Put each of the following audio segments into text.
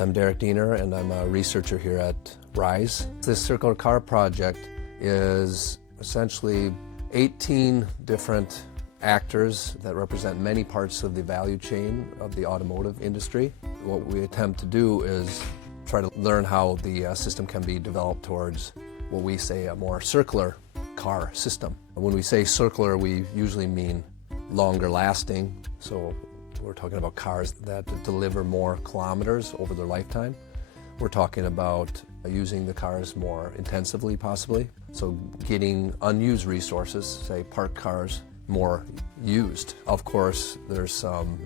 I'm Derek Diener, and I'm a researcher here at RISE. This circular car project is essentially 18 different actors that represent many parts of the value chain of the automotive industry. What we attempt to do is try to learn how the system can be developed towards what we say a more circular car system. When we say circular, we usually mean longer lasting. So we're talking about cars that deliver more kilometers over their lifetime. We're talking about using the cars more intensively, possibly. So getting unused resources, say parked cars, more used. Of course, there's some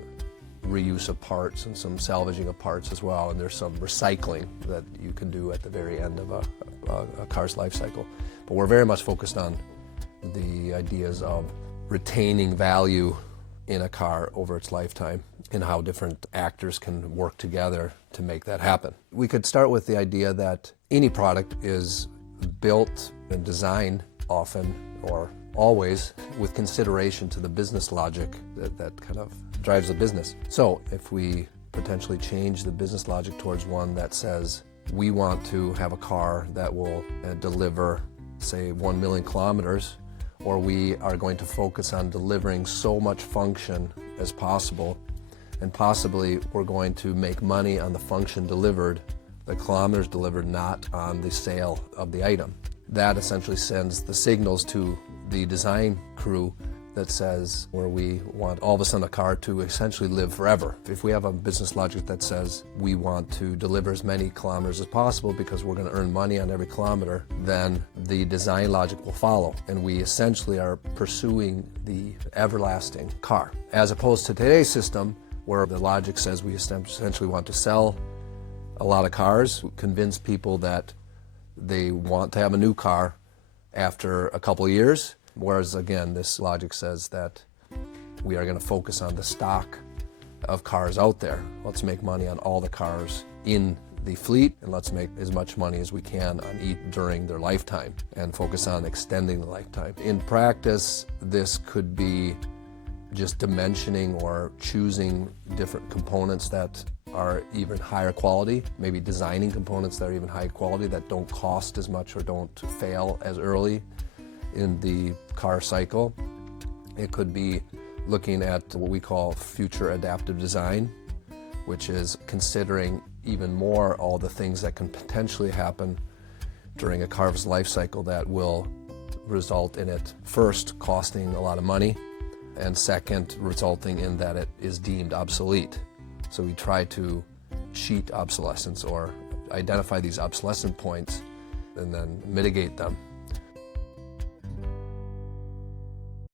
reuse of parts and some salvaging of parts as well, and there's some recycling that you can do at the very end of a car's life cycle. But we're very much focused on the ideas of retaining value in a car over its lifetime and how different actors can work together to make that happen. We could start with the idea that any product is built and designed often or always with consideration to the business logic that kind of drives the business. So if we potentially change the business logic towards one that says we want to have a car that will deliver, say, 1 million kilometers, or we are going to focus on delivering so much function as possible, and possibly we're going to make money on the function delivered, the kilometers delivered, not on the sale of the item. That essentially sends the signals to the design crew that says where we want all of a sudden a car to essentially live forever. If we have a business logic that says we want to deliver as many kilometers as possible because we're going to earn money on every kilometer, then the design logic will follow, and we essentially are pursuing the everlasting car. As opposed to today's system where the logic says we essentially want to sell a lot of cars, convince people that they want to have a new car after a couple of years. Whereas again, this logic says that we are going to focus on the stock of cars out there. Let's make money on all the cars in the fleet, and let's make as much money as we can on each during their lifetime and focus on extending the lifetime. In practice, this could be just dimensioning or choosing different components that are even higher quality, maybe designing components that are even higher quality that don't cost as much or don't fail as early in the car cycle. It could be looking at what we call future adaptive design, which is considering even more all the things that can potentially happen during a car's life cycle that will result in it first costing a lot of money, and second resulting in that it is deemed obsolete. So we try to cheat obsolescence or identify these obsolescent points and then mitigate them.